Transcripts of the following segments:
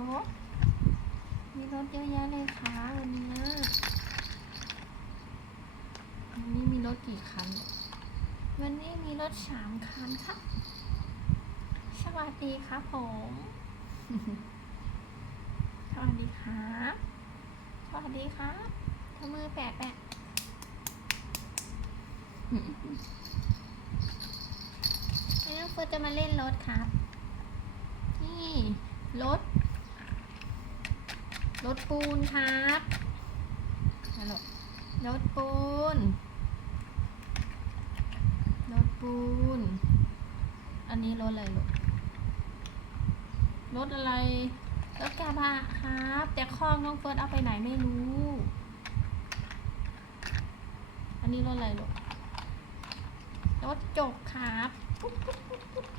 มีรถเยอะแยะเลยค่ะวันเนี้ยวันนี้มีรถกี่คัน วันนี้มีรถสามคันค่ะ สวัสดีครับผม สวัสดีครับสวัสดีครับทำมือแปะแปะแล้วน้องเฟิร์สจะมาเล่นรถครับ นี่รถ รถปูนครับรถปูนรถปูน อันนี้รถอะไรลูกรถอะไร รถกระบะครับ แต่ข้องน้องเฟิร์สเอาไปไหนไม่รู้ อันนี้รถอะไรลูกรถจกครับ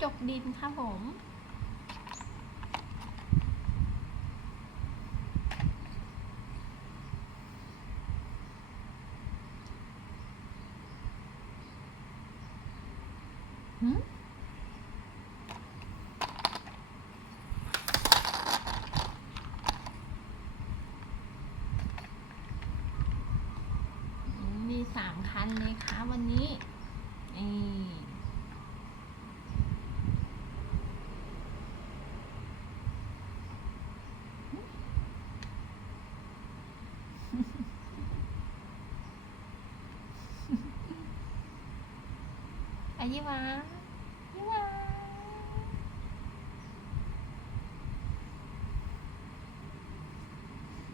จกดินครับผม มีสามคันเลยค่ะวันนี้นี่อายิวะยิวะ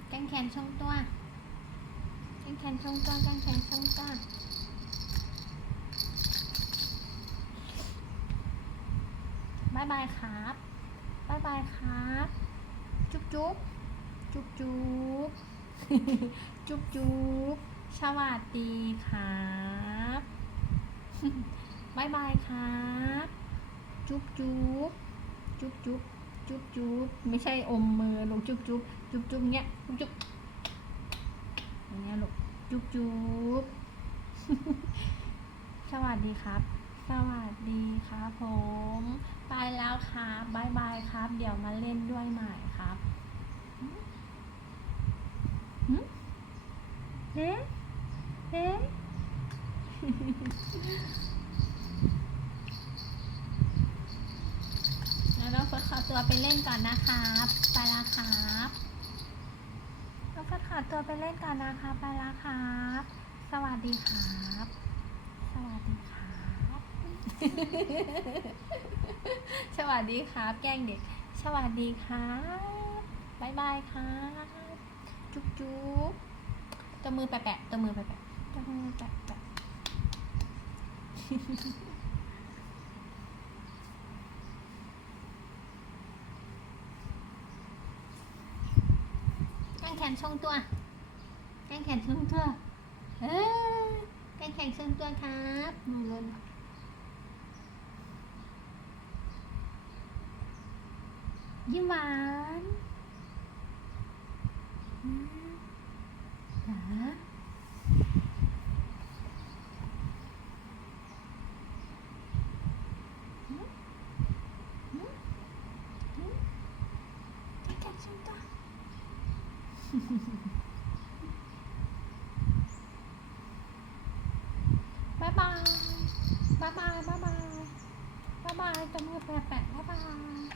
แกงแขนช่องตัว แกงแขนช่องตัว แกงแขนช่องตัวบายบายครับบายบายครับ จุ๊บจุ๊บจุ๊บจุ๊บจุ๊บจุ๊บสวัสดีครับ บายบายครับ จุ๊บจุ๊บจุ๊บจุ๊บจุ๊บจุ๊บไม่ใช่อมมือลูกจุ๊บจุ๊บจุ๊บจุ๊บเงี้ยจุ๊บจุ๊บอย่างเงี้ยลูกจุ๊บจุ๊บสวัสดีครับ สวัสดีครับผม ไปแล้วครับบายบายครับ เดี๋ยวมาเล่นด้วยใหม่ครับหืมหืมเอ๊ะเอ๊ะ แล้วน้องเฟิร์สขอ ตัวไปเล่นก่อนนะครับไปละครับน้องเฟิร์สขอตัวไปเล่นก่อนนะคะไปละครับ สวัสดีครับ สวัสดีครับ สวัสดีครับ แกล้งเด็ก สวัสดีครับบายบายครับ จุ๊บจุ๊บตัวมือแปะแปะตัวมือแปะแปะตัวมือแปะแปะ แกงแขนทรงตัว แกงแขนทรงตัว เอ้ยแกงแขนทรงตัวครับหนูเลยยิ้มหวานอ่า บายบาย บายบาย บายบาย บายบายจมูกแปะแปะบายบาย